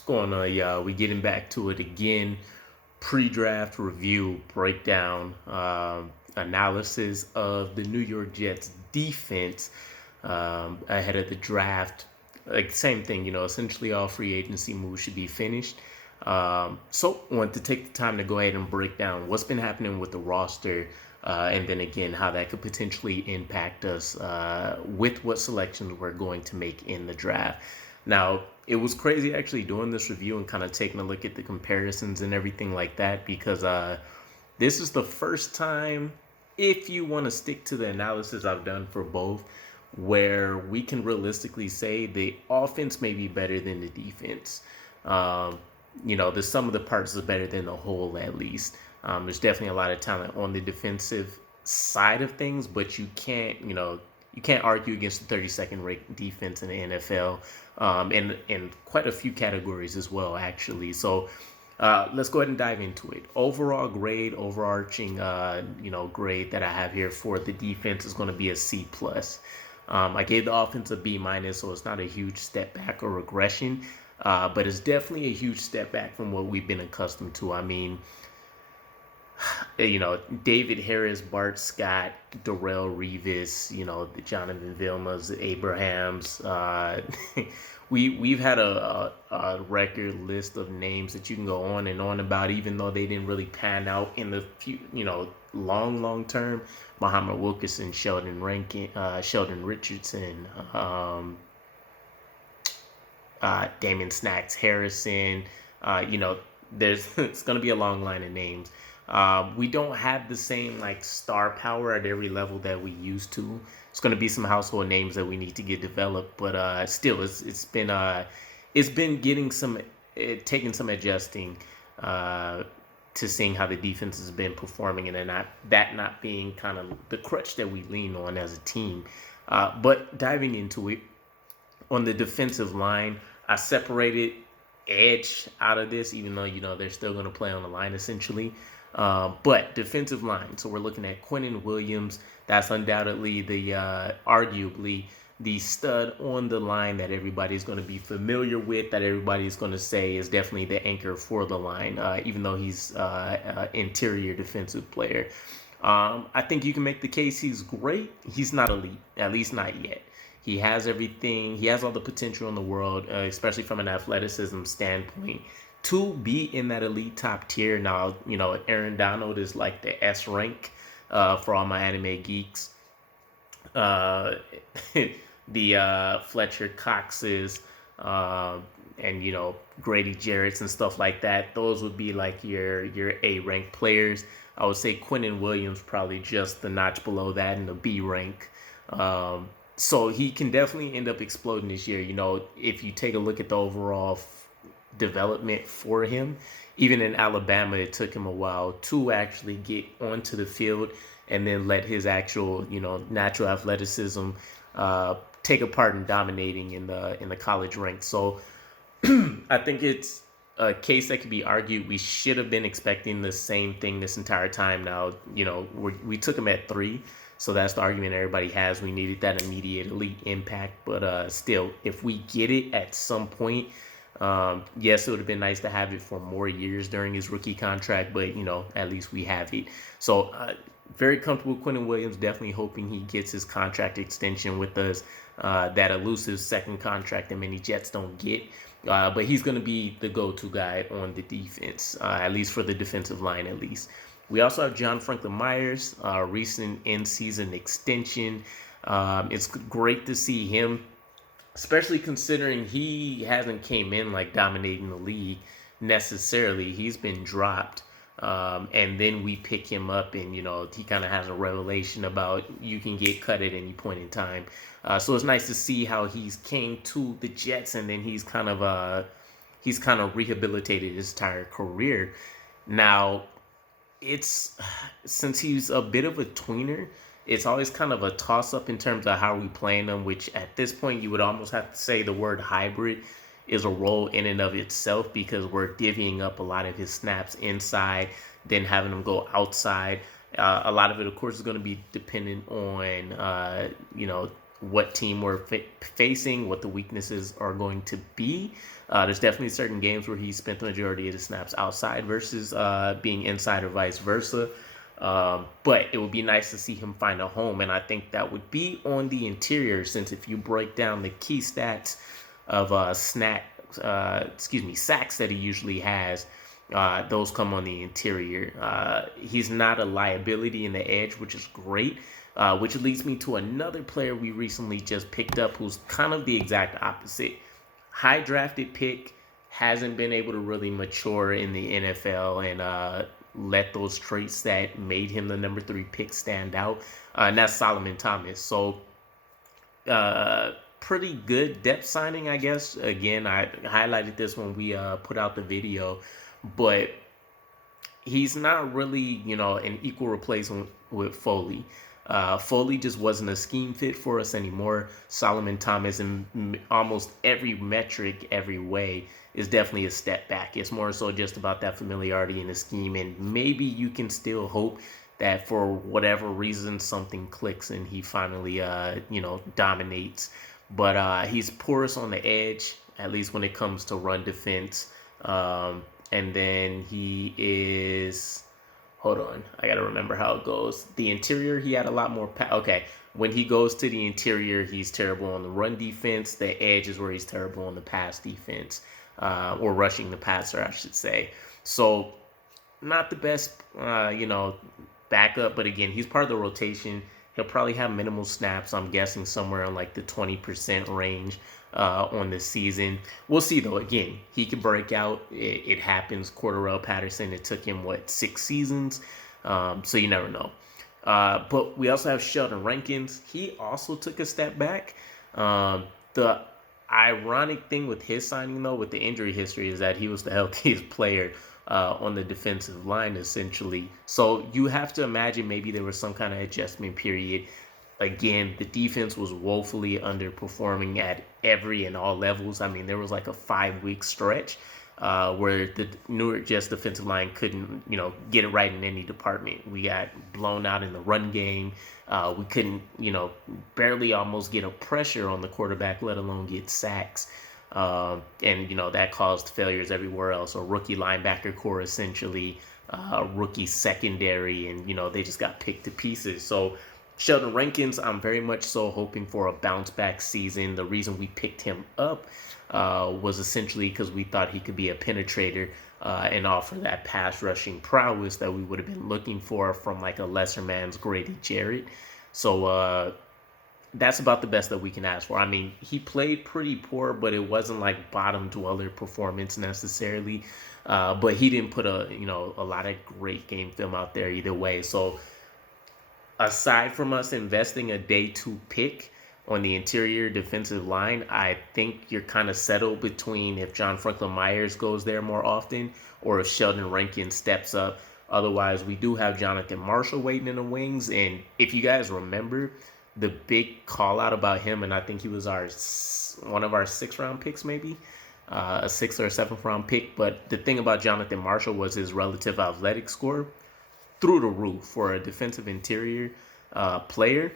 What's going on, y'all? We getting back to it again. Pre-draft review, breakdown, analysis of the New York Jets defense ahead of the draft. Like same thing, essentially all free agency moves should be finished. So I want to take the time to go ahead and break down what's been happening with the roster, and then again how that could potentially impact us with what selections we're going to make in the draft. Now, it was crazy actually doing this review and kind of taking a look at the comparisons and everything like that because this is the first time, if you want to stick to the analysis I've done for both, where we can realistically say the offense may be better than the defense. The sum of the parts is better than the whole, at least. There's definitely a lot of talent on the defensive side of things, but you can't argue against the 32nd ranked defense in the NFL, in quite a few categories as well, actually. So let's go ahead and dive into it. Overall grade, overarching, grade that I have here for the defense is going to be a C+. I gave the offense a B-, so it's not a huge step back or regression, but it's definitely a huge step back from what we've been accustomed to. I mean, David Harris, Bart Scott, Darrelle Revis, the Jonathan Vilmas, Abrahams. We've had a record list of names that you can go on and on about, even though they didn't really pan out in the long term. Muhammad Wilkerson, Sheldon Rankins, Sheldon Richardson, Damon Snacks Harrison. It's going to be a long line of names. We don't have the same star power at every level that we used to. It's going to be some household names that we need to get developed, but still, it's been taking some adjusting to seeing how the defense has been performing, and then not being kind of the crutch that we lean on as a team. But diving into it, on the defensive line, I separated edge out of this, even though they're still going to play on the line essentially. But defensive line, so we're looking at Quentin Williams. That's undoubtedly arguably the stud on the line that everybody's going to be familiar with, that everybody's going to say is definitely the anchor for the line, even though he's an interior defensive player. I think you can make the case he's great. He's not elite, at least not yet. He has everything. He has all the potential in the world, especially from an athleticism standpoint, to be in that elite top tier. Now, Aaron Donald is like the S rank for all my anime geeks. The Fletcher Coxes and Grady Jarrett's and stuff like that. Those would be like your A rank players. I would say Quentin Williams probably just the notch below that in the B rank. So he can definitely end up exploding this year. If you take a look at the overall development for him, even in Alabama, it took him a while to actually get onto the field and then let his actual, natural athleticism take a part in dominating in the college ranks. So I think it's a case that could be argued. We should have been expecting the same thing this entire time. Now, we took him at 3. So that's the argument everybody has. We needed that immediate elite impact. But still, if we get it at some point, yes, it would have been nice to have it for more years during his rookie contract. But, at least we have it. So very comfortable with Quentin Williams. Definitely hoping he gets his contract extension with us. That elusive second contract that many Jets don't get. But he's going to be the go-to guy on the defense, at least for the defensive line, at least. We also have John Franklin Myers, recent in-season extension. It's great to see him, especially considering he hasn't came in dominating the league necessarily. He's been dropped, and then we pick him up, and he kind of has a revelation about you can get cut at any point in time. So it's nice to see how he's came to the Jets, and then he's kind of rehabilitated his entire career. Now, since he's a bit of a tweener, it's always kind of a toss-up in terms of how we playing him, which at this point you would almost have to say the word hybrid is a role in and of itself, because we're divvying up a lot of his snaps inside, then having him go outside. A lot of it, of course, is going to be dependent on, what team we're facing, what the weaknesses are going to be. There's definitely certain games where he spent the majority of the snaps outside versus being inside or vice versa. But it would be nice to see him find a home, and I think that would be on the interior, since if you break down the key stats of sacks that he usually has, those come on the interior. He's not a liability in the edge, which is great, which leads me to another player we recently just picked up who's kind of the exact opposite. High drafted pick, hasn't been able to really mature in the NFL and let those traits that made him the number 3 pick stand out. And that's Solomon Thomas. So pretty good depth signing, I guess. Again, I highlighted this when we put out the video, but he's not really, an equal replacement with Foley. Foley just wasn't a scheme fit for us anymore. Solomon Thomas, in almost every metric, every way, is definitely a step back. It's more so just about that familiarity in the scheme, and maybe you can still hope that for whatever reason something clicks and he finally, dominates. But he's porous on the edge, at least when it comes to run defense. And then he is... Hold on, I gotta remember how it goes. The interior, he had a lot more... Okay, when he goes to the interior, he's terrible on the run defense. The edge is where he's terrible on the pass defense. Or rushing the passer, I should say. So, not the best, backup. But again, he's part of the rotation. He'll probably have minimal snaps. I'm guessing somewhere in like the 20% range on the season. We'll see, though. Again, he could break out. It happens. Cordarrelle Patterson, it took him, 6 seasons? So you never know. But we also have Sheldon Rankins. He also took a step back. The ironic thing with his signing, though, with the injury history, is that he was the healthiest player on the defensive line, essentially. So you have to imagine maybe there was some kind of adjustment period. Again, the defense was woefully underperforming at every and all levels. I mean, there was like a 5-week stretch where the New York Jets defensive line couldn't, get it right in any department. We got blown out in the run game. We couldn't, barely almost get a pressure on the quarterback, let alone get sacks. And, that caused failures everywhere else. A rookie linebacker core, essentially, rookie secondary, and, they just got picked to pieces. So Sheldon Rankins, I'm very much so hoping for a bounce back season. The reason we picked him up was essentially because we thought he could be a penetrator and offer that pass rushing prowess that we would have been looking for from like a lesser man's Grady Jarrett. So that's about the best that we can ask for. I mean, he played pretty poor, but it wasn't like bottom dweller performance necessarily. But he didn't put a lot of great game film out there either way. So aside from us investing a day 2 pick on the interior defensive line, I think you're kind of settled between if John Franklin Myers goes there more often or if Sheldon Rankins steps up. Otherwise, we do have Jonathan Marshall waiting in the wings. And if you guys remember, the big call out about him, and I think he was one of our 6th-round picks, maybe a 6th or 7th round pick. But the thing about Jonathan Marshall was his relative athletic score through the roof for a defensive interior player.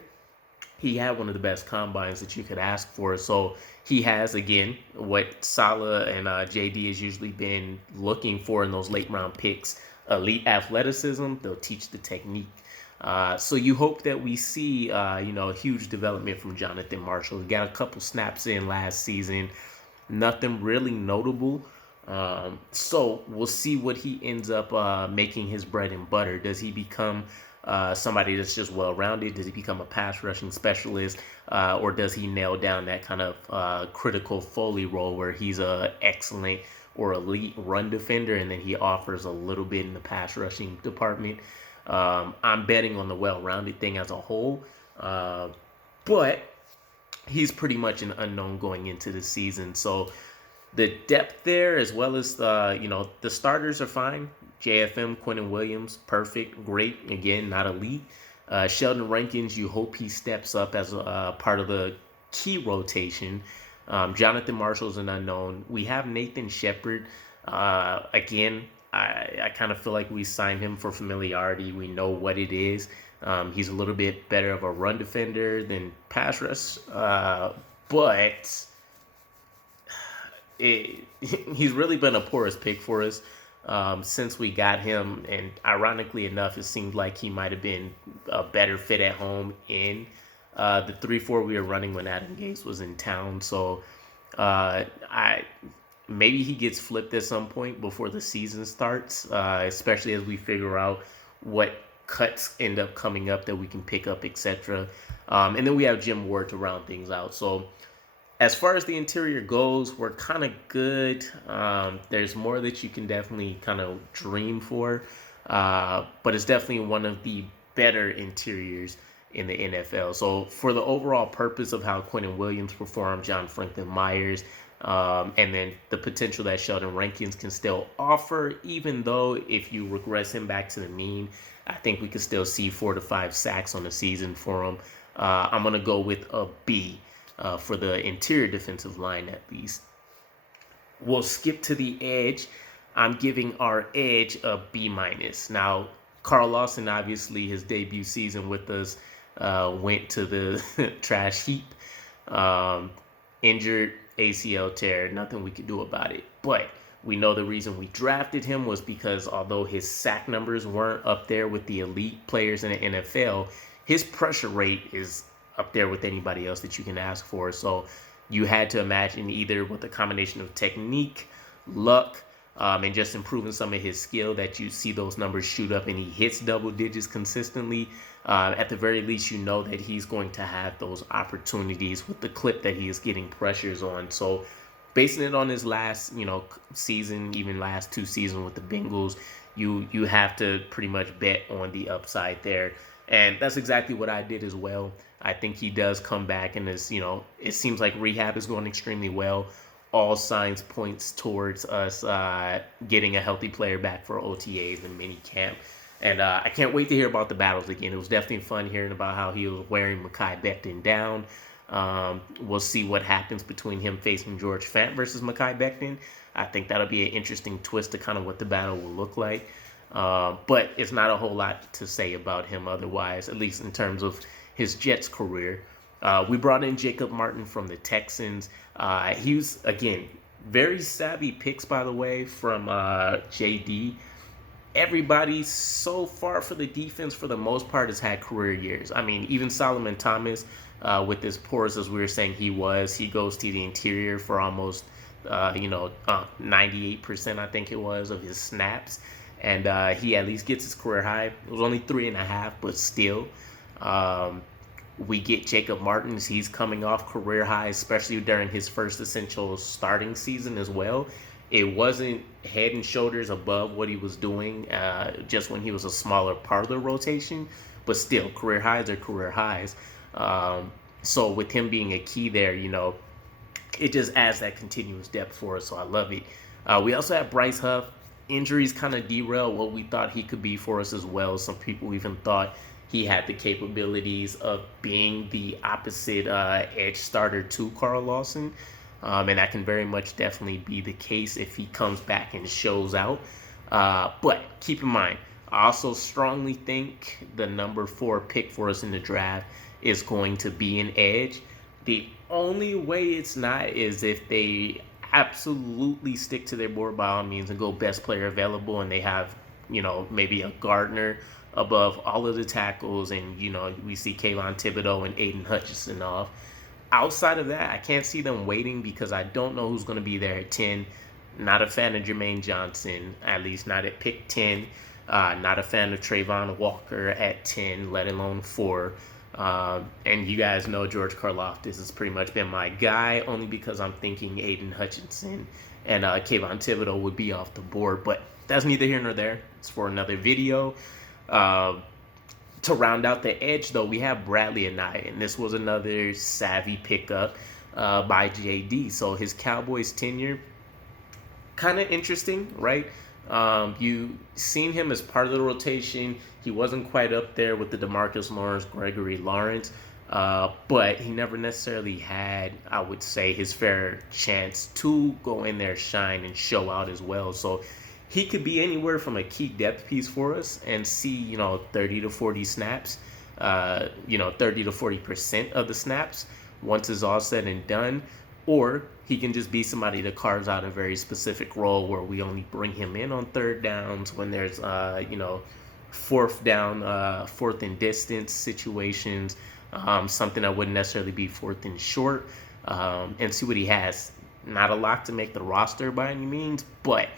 He had one of the best combines that you could ask for. So he has, again, what Saleh and JD has usually been looking for in those late round picks: elite athleticism. They'll teach the technique. So you hope that we see, huge development from Jonathan Marshall. He got a couple snaps in last season. Nothing really notable. So we'll see what he ends up making his bread and butter. Does he become somebody that's just well-rounded? Does he become a pass rushing specialist? Or does he nail down that kind of critical Foley role where he's a excellent or elite run defender and then he offers a little bit in the pass rushing department? I'm betting on the well-rounded thing as a whole. But he's pretty much an unknown going into the season. So the depth there, as well as the starters are fine. JFM, Quentin Williams, perfect, great. Again, not elite. Sheldon Rankins, you hope he steps up as a part of the key rotation. Jonathan Marshall's an unknown. We have Nathan Shepard. Again, I kind of feel like we signed him for familiarity. We know what it is. He's a little bit better of a run defender than pass rush, but he's really been a porous pick for us since we got him. And ironically enough, it seemed like he might have been a better fit at home in the 3-4 we were running when Adam Gase was in town. So maybe he gets flipped at some point before the season starts, especially as we figure out what cuts end up coming up that we can pick up, etc. And then we have Jim Ward to round things out. So as far as the interior goes, we're kind of good. There's more that you can definitely kind of dream for, but it's definitely one of the better interiors in the NFL. So for the overall purpose of how Quentin Williams performed, John Franklin Myers, and then the potential that Sheldon Rankins can still offer, even though if you regress him back to the mean, I think we could still see 4 to 5 sacks on the season for him. I'm going to go with a B for the interior defensive line at least. We'll skip to the edge. I'm giving our edge a B-. Now, Carl Lawson, obviously, his debut season with us went to the trash heap. Injured ACL tear, nothing we could do about it. But we know the reason we drafted him was because although his sack numbers weren't up there with the elite players in the NFL, his pressure rate is up there with anybody else that you can ask for. So you had to imagine either with a combination of technique, luck, and just improving some of his skill that you see those numbers shoot up and he hits double digits consistently. At the very least, you know that he's going to have those opportunities with the clip that he is getting pressures on. So basing it on his last, season, even last 2 seasons with the Bengals, you have to pretty much bet on the upside there. And that's exactly what I did as well. I think he does come back and is, it seems like rehab is going extremely well. All signs points towards us getting a healthy player back for OTAs and mini camp. And I can't wait to hear about the battles again. It was definitely fun hearing about how he was wearing Mekhi Becton down. We'll see what happens between him facing George Fant versus Mekhi Becton. I think that'll be an interesting twist to kind of what the battle will look like. But it's not a whole lot to say about him otherwise, at least in terms of his Jets career. We brought in Jacob Martin from the Texans. He was, again, very savvy picks, by the way, from JD. Everybody so far for the defense, for the most part, has had career years. I mean, even Solomon Thomas, with as porous as we were saying he goes to the interior for almost, 98%, I think it was, of his snaps. And he at least gets his career high. It was only 3.5, but still. We get Jacob Martens. He's coming off career high, especially during his first essential starting season as well. It wasn't head and shoulders above what he was doing just when he was a smaller part of the rotation, but still, career highs are career highs. So with him being a key there, it just adds that continuous depth for us, so I love it. We also have Bryce Huff. Injuries kind of derailed what we thought he could be for us as well. Some people even thought he had the capabilities of being the opposite edge starter to Carl Lawson. And that can very much definitely be the case if he comes back and shows out. But keep in mind, I also strongly think the number 4 pick for us in the draft is going to be an edge. The only way it's not is if they absolutely stick to their board by all means and go best player available and they have, maybe a Gardner above all of the tackles and, we see Kayvon Thibodeau and Aiden Hutchinson off. Outside of that, I can't see them waiting because I don't know who's going to be there at 10. Not a fan of Jermaine Johnson, at least not at pick 10. Not a fan of Trayvon Walker at 10, let alone 4. And you guys know George Karlaftis has pretty much been my guy, only because I'm thinking Aiden Hutchinson and Kayvon Thibodeau would be off the board. But that's neither here nor there. It's for another video. To round out the edge, though, we have Bradley Anae, and this was another savvy pickup by JD. So his Cowboys tenure, kind of interesting, right? You seen him as part of the rotation. He wasn't quite up there with the DeMarcus Lawrence, Gregory Lawrence, but he never necessarily had, I would say, his fair chance to go in there, shine, and show out as well. So he could be anywhere from a key depth piece for us and see, 30 to 40 snaps. 30 to 40% of the snaps once it's all said and done, or he can just be somebody that carves out a very specific role where we only bring him in on third downs when there's fourth and distance situations, something that wouldn't necessarily be fourth and short, and see what he has. Not a lot to make the roster by any means, but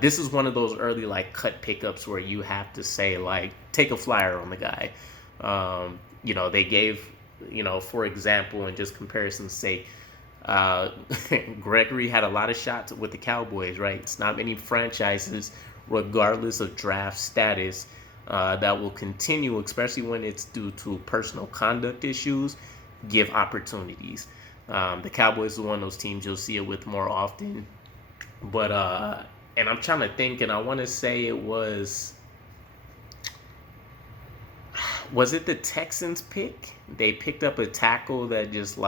this is one of those early cut pickups where you have to say take a flyer on the guy. They gave, for example, in just comparison's sake, Gregory had a lot of shots with the Cowboys, right? It's not many franchises, regardless of draft status, that will continue, especially when it's due to personal conduct issues, give opportunities. The Cowboys are one of those teams you'll see it with more often. But, and I'm trying to think, and I want to say it was it the Texans pick? They picked up a tackle that just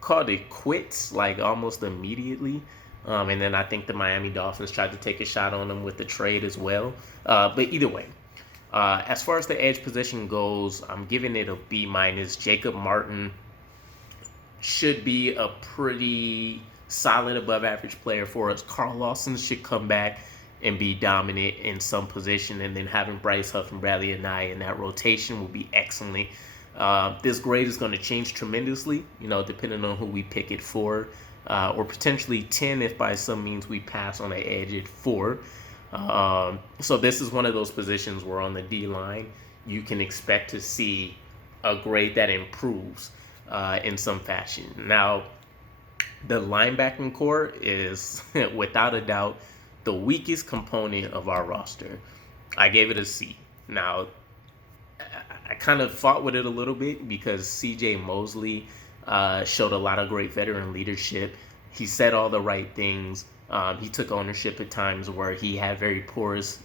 called it quits almost immediately. And then I think the Miami Dolphins tried to take a shot on him with the trade as well. But either way, as far as the edge position goes, I'm giving it a B-. Jacob Martin should be a pretty solid above average player for us. Carl Lawson should come back and be dominant in some position, and then having Bryce Huff and Bradley and I in that rotation will be excellent. This grade is going to change tremendously, depending on who we pick it for, or potentially 10 if by some means we pass on the edge at 4. So this is one of those positions where on the D-line you can expect to see a grade that improves in some fashion. Now, the linebacking core is without a doubt the weakest component of our roster. I gave it a C. Now, I kind of fought with it a little bit because CJ Mosley showed a lot of great veteran leadership. He said all the right things. He took ownership at times where he had very porous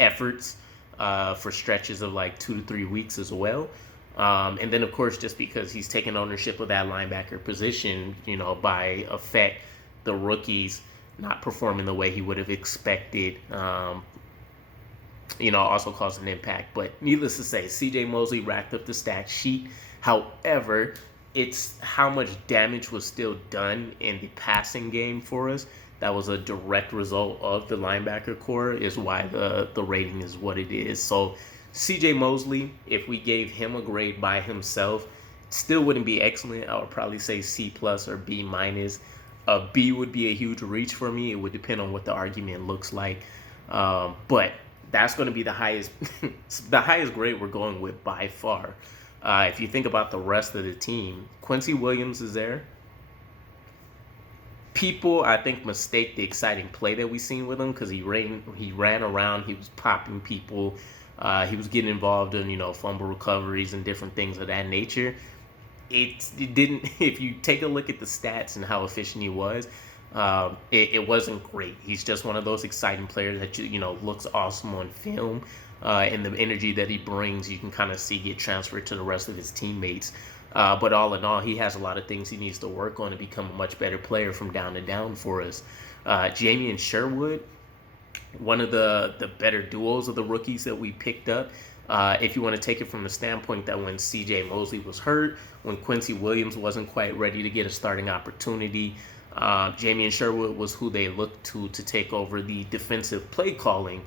efforts for stretches of 2 to 3 weeks as well. And then, of course, just because he's taken ownership of that linebacker position, by effect, the rookies not performing the way he would have expected, also caused an impact. But needless to say, CJ Mosley racked up the stat sheet. However, it's how much damage was still done in the passing game for us. That was a direct result of the linebacker core is why the rating is what it is. So CJ Mosley, if we gave him a grade by himself, still wouldn't be excellent. I would probably say C+ or B-. A B would be a huge reach for me. It would depend on what the argument looks like. But that's going to be the highest grade we're going with by far. If you think about the rest of the team, Quincy Williams is there. People, I think, mistake the exciting play that we seen with him because he ran around, he was popping people, he was getting involved in fumble recoveries and different things of that nature. It didn't. If you take a look at the stats and how efficient he was, it wasn't great. He's just one of those exciting players that looks awesome on film, and the energy that he brings, you can kind of see get transferred to the rest of his teammates. But all in all, he has a lot of things he needs to work on to become a much better player from down to down for us. Jamie and Sherwood, one of the better duos of the rookies that we picked up. If you want to take it from the standpoint that when CJ Mosley was hurt, when Quincy Williams wasn't quite ready to get a starting opportunity, Jamie and Sherwood was who they looked to take over the defensive play calling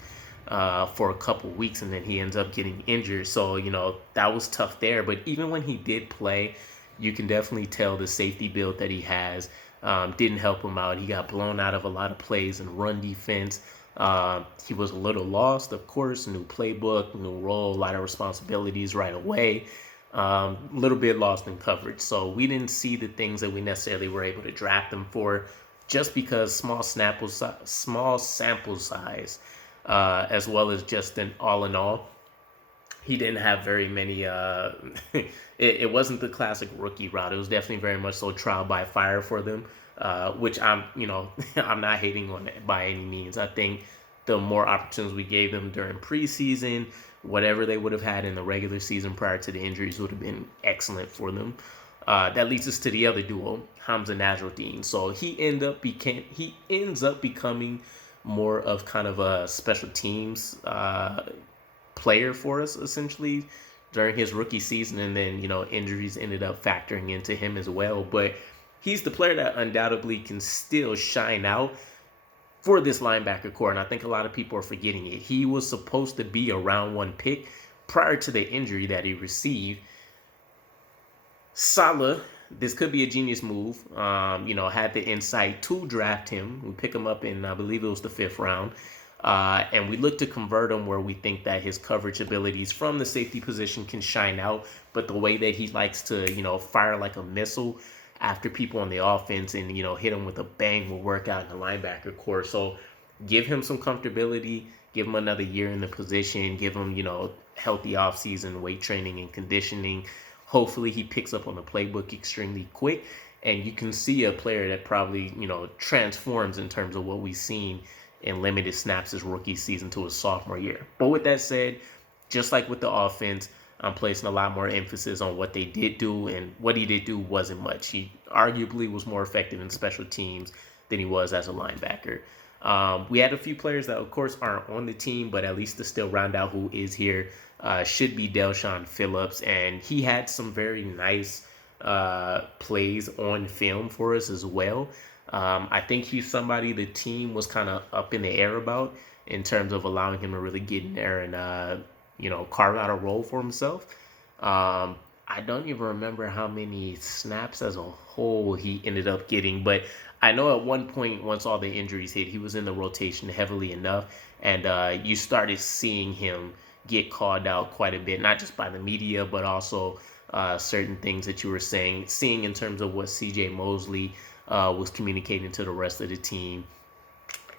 for a couple weeks, and then he ends up getting injured. So, that was tough there. But even when he did play, you can definitely tell the safety build that he has didn't help him out. He got blown out of a lot of plays in run defense. He was a little lost, of course, new playbook, new role, a lot of responsibilities right away, a little bit lost in coverage. So we didn't see the things that we necessarily were able to draft him for just because small sample size, as well as just an all in all. He didn't have very many, it wasn't the classic rookie route. It was definitely very much so trial by fire for them. Which I'm not hating on it by any means. I think the more opportunities we gave them during preseason, whatever they would have had in the regular season prior to the injuries would have been excellent for them. That leads us to the other duo, Hamza Nasruddin. So he ends up becoming more of kind of a special teams player for us, essentially, during his rookie season. And then, injuries ended up factoring into him as well. But he's the player that undoubtedly can still shine out for this linebacker core. And I think a lot of people are forgetting it. He was supposed to be a round 1 pick prior to the injury that he received. Saleh, this could be a genius move. Had the insight to draft him. We pick him up in, I believe it was the 5th round. And we look to convert him where we think that his coverage abilities from the safety position can shine out. But the way that he likes to, fire like a missile after people on the offense and, hit him with a bang will work out in the linebacker core. So give him some comfortability. Give him another year in the position. Give him, healthy offseason, weight training and conditioning. Hopefully he picks up on the playbook extremely quick. And you can see a player that probably, transforms in terms of what we've seen in limited snaps his rookie season to his sophomore year. But with that said, just like with the offense, I'm placing a lot more emphasis on what they did do, and what he did do wasn't much. He arguably was more effective in special teams than he was as a linebacker. We had a few players that, of course, aren't on the team, but at least to still round out who is here should be Shawn Phillips, and he had some very nice plays on film for us as well. I think he's somebody the team was kind of up in the air about in terms of allowing him to really get in there and, carve out a role for himself. I don't even remember how many snaps as a whole he ended up getting, but I know at one point, once all the injuries hit, he was in the rotation heavily enough, and you started seeing him get called out quite a bit, not just by the media, but also certain things that you were seeing in terms of what CJ Mosley was communicating to the rest of the team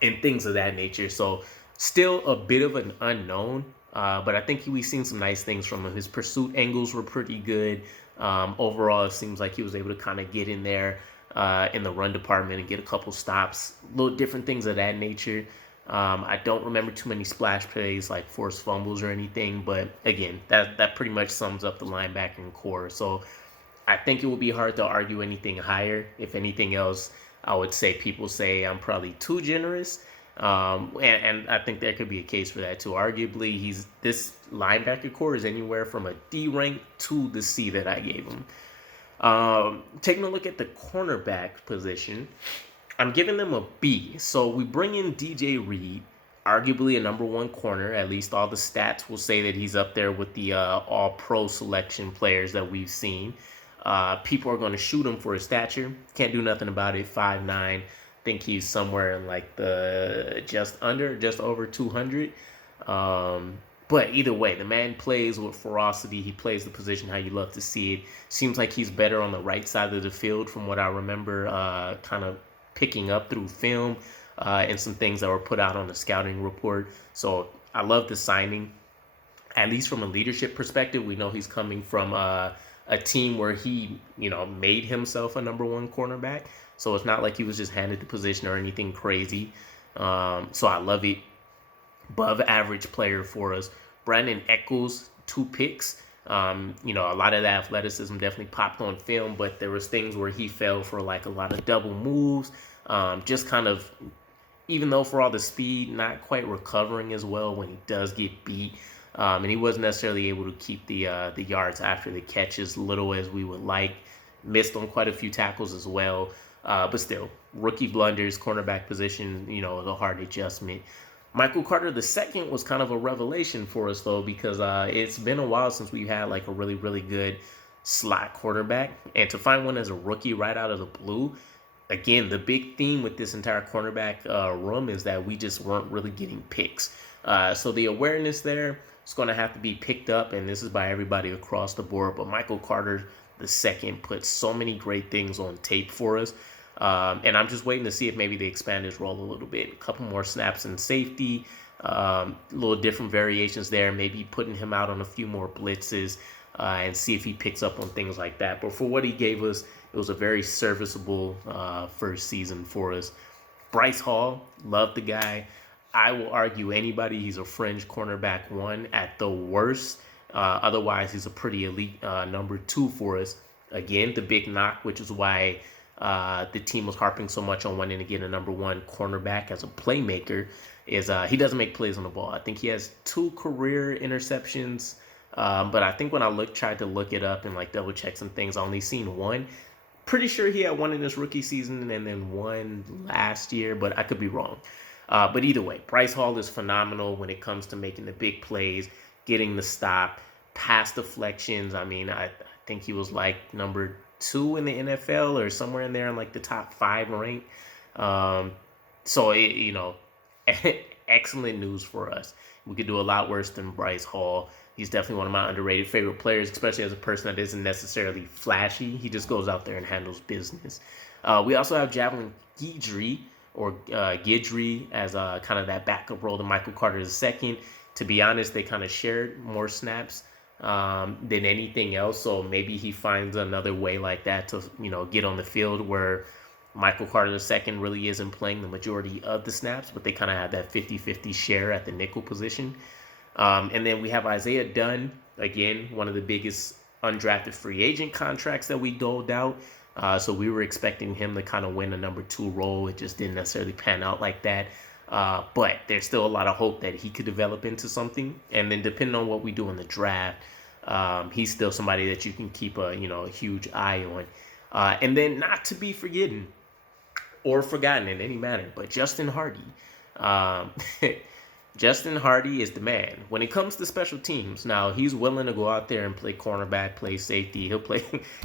and things of that nature. So still a bit of an unknown, but I think we've seen some nice things from him. His pursuit angles were pretty good. Overall, it seems like he was able to kind of get in there in the run department and get a couple stops, little different things of that nature. I don't remember too many splash plays like forced fumbles or anything, but again, that pretty much sums up the linebacking core. So I think it would be hard to argue anything higher. If anything else, I would say people say I'm probably too generous. And I think there could be a case for that too. Arguably, this linebacker core is anywhere from a D rank to the C that I gave him. Taking a look at the cornerback position, I'm giving them a B. So we bring in DJ Reid, arguably a number 1 corner. At least all the stats will say that he's up there with the all-pro selection players that we've seen. People are going to shoot him for his stature. Can't do nothing about it. 5'9". I think he's somewhere in like just over 200. But either way, the man plays with ferocity. He plays the position how you love to see it. Seems like he's better on the right side of the field from what I remember kind of picking up through film and some things that were put out on the scouting report. So I love the signing. At least from a leadership perspective, we know he's coming from a team where he, made himself a number 1 cornerback. So it's not like he was just handed the position or anything crazy. So I love it. Above average player for us. Brandon Echols, 2 picks. A lot of the athleticism definitely popped on film, but there was things where he fell for like a lot of double moves. Just kind of, even though for all the speed, not quite recovering as well when he does get beat. And he wasn't necessarily able to keep the yards after the catch as little as we would like. Missed on quite a few tackles as well. But still, rookie blunders, cornerback position, was a hard adjustment. Michael Carter II was kind of a revelation for us, though, because it's been a while since we've had like a really, really good slot quarterback. And to find one as a rookie right out of the blue, again, the big theme with this entire cornerback room is that we just weren't really getting picks. So the awareness there is going to have to be picked up, and this is by everybody across the board. But Michael Carter II put so many great things on tape for us. And I'm just waiting to see if maybe they expand his role a little bit. A couple more snaps in safety, little different variations there, maybe putting him out on a few more blitzes and see if he picks up on things like that. But for what he gave us, it was a very serviceable first season for us. Bryce Hall, love the guy. I will argue anybody, he's a fringe cornerback 1 at the worst. Otherwise, he's a pretty elite number 2 for us. Again, the big knock, which is why the team was harping so much on wanting to get a number one cornerback as a playmaker is he doesn't make plays on the ball. I think he has 2 career interceptions, but I think when I tried to look it up and like double check some things, I only seen 1. Pretty sure he had 1 in his rookie season and then 1 last year, but I could be wrong. But either way, Bryce Hall is phenomenal when it comes to making the big plays, getting the stop, pass deflections. I mean, I think he was like number 2 in the NFL or somewhere in there in like the top 5 rank. So, excellent news for us. We could do a lot worse than Bryce Hall. He's definitely one of my underrated favorite players, especially as a person that isn't necessarily flashy. He just goes out there and handles business. We also have Javelin Guidry, or Guidry, as kind of that backup role to Michael Carter II. To be honest, they kind of shared more snaps than anything else. So maybe he finds another way like that to, get on the field where Michael Carter II really isn't playing the majority of the snaps, but they kind of have that 50-50 share at the nickel position. And then we have Isaiah Dunn, again, one of the biggest undrafted free agent contracts that we doled out. So we were expecting him to kind of win a number 2 role. It just didn't necessarily pan out like that. But there's still a lot of hope that he could develop into something. And then depending on what we do in the draft, he's still somebody that you can keep a huge eye on. And then not to be forgotten or forgotten in any manner, but Justin Hardy. Justin Hardy is the man. When it comes to special teams, now he's willing to go out there and play cornerback, play safety.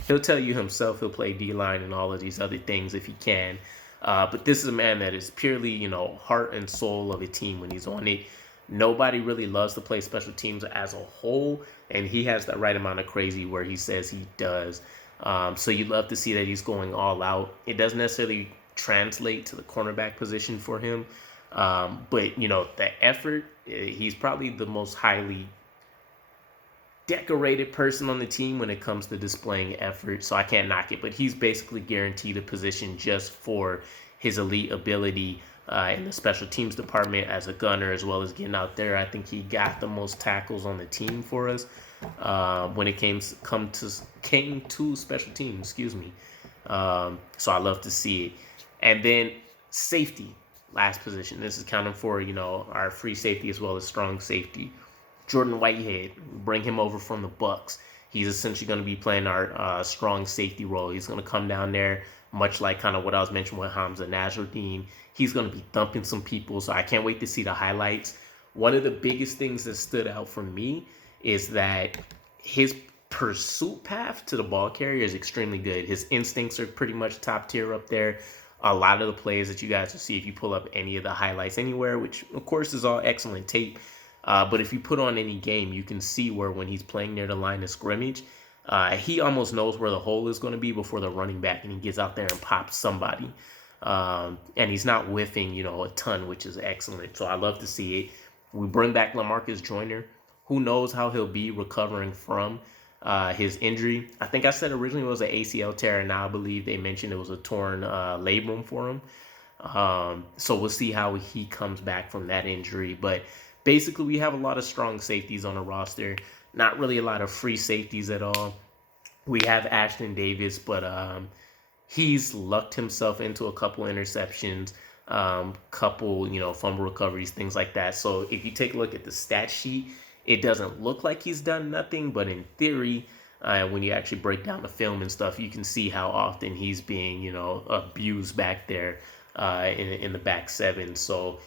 He'll tell you himself he'll play D-line and all of these other things if he can. But this is a man that is purely, heart and soul of a team when he's on it. Nobody really loves to play special teams as a whole, and he has that right amount of crazy where he says he does. So you love to see that he's going all out. It doesn't necessarily translate to the cornerback position for him. But, the effort, he's probably the most highly decorated person on the team when it comes to displaying effort, so I can't knock it. But he's basically guaranteed a position just for his elite ability in the special teams department as a gunner, as well as getting out there. I think he got the most tackles on the team for us when it came to special teams, excuse me. So I love to see it. And then safety. Last position. This is counting for, our free safety as well as strong safety. Jordan Whitehead, bring him over from the Bucks. He's essentially going to be playing our strong safety role. He's going to come down there, much like kind of what I was mentioning with Hamza Nasruddin. He's going to be thumping some people, so I can't wait to see the highlights. One of the biggest things that stood out for me is that his pursuit path to the ball carrier is extremely good. His instincts are pretty much top tier up there. A lot of the plays that you guys will see if you pull up any of the highlights anywhere, which of course is all excellent tape. But if you put on any game, you can see where when he's playing near the line of scrimmage, he almost knows where the hole is going to be before the running back, and he gets out there and pops somebody. And he's not whiffing, a ton, which is excellent. So I love to see it. We bring back Lamarcus Joyner. Who knows how he'll be recovering from his injury. I think I said originally it was an ACL tear, and now I believe they mentioned it was a torn labrum for him. So we'll see how he comes back from that injury. But basically, we have a lot of strong safeties on the roster. Not really a lot of free safeties at all. We have Ashton Davis, but he's lucked himself into a couple interceptions, couple, fumble recoveries, things like that. So if you take a look at the stat sheet, it doesn't look like he's done nothing, but in theory, when you actually break down the film and stuff, you can see how often he's being, abused back there in the back seven. So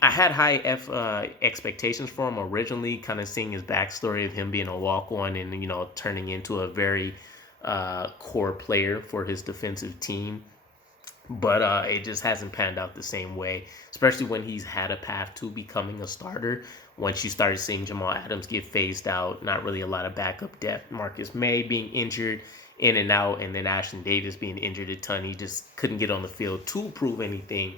I had high expectations for him originally, kind of seeing his backstory of him being a walk-on and, turning into a very core player for his defensive team. But it just hasn't panned out the same way, especially when he's had a path to becoming a starter. Once you started seeing Jamal Adams get phased out, not really a lot of backup depth. Marcus May being injured in and out, and then Ashton Davis being injured a ton. He just couldn't get on the field to prove anything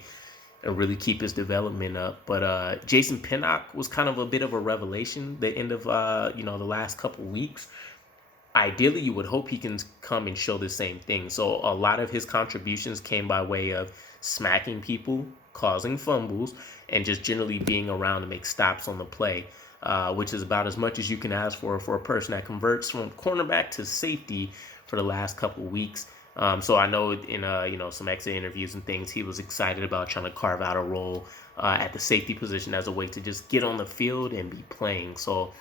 and really keep his development up. But Jason Pinnock was kind of a bit of a revelation the end of, the last couple weeks. Ideally, you would hope he can come and show the same thing. So a lot of his contributions came by way of smacking people, causing fumbles, and just generally being around to make stops on the play, which is about as much as you can ask for a person that converts from cornerback to safety for the last couple weeks. So I know in some exit interviews and things, he was excited about trying to carve out a role at the safety position as a way to just get on the field and be playing. So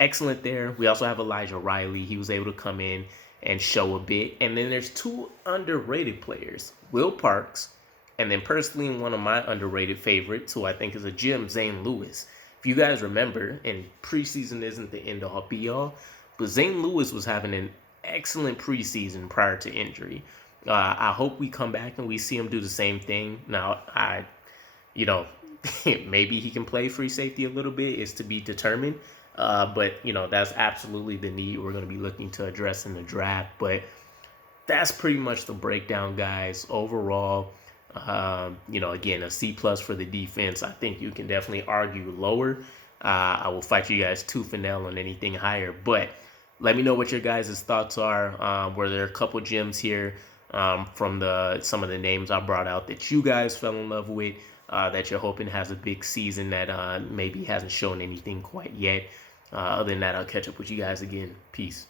excellent there. We also have Elijah Riley. He was able to come in and show a bit. And then there's two underrated players, Will Parks, and then personally one of my underrated favorites, who I think is a gem, Zane Lewis. If you guys remember, and preseason isn't the end-all be-all, but Zane Lewis was having an excellent preseason prior to injury. I hope we come back and we see him do the same thing. Now, maybe he can play free safety a little bit, is to be determined. But that's absolutely the need we're going to be looking to address in the draft. But that's pretty much the breakdown, guys. Overall, again, a C+ for the defense. I think you can definitely argue lower. I will fight you guys tooth and nail on anything higher. But let me know what your guys' thoughts are. Were there a couple gems here from some of the names I brought out that you guys fell in love with, that you're hoping has a big season that maybe hasn't shown anything quite yet? Other than that, I'll catch up with you guys again. Peace.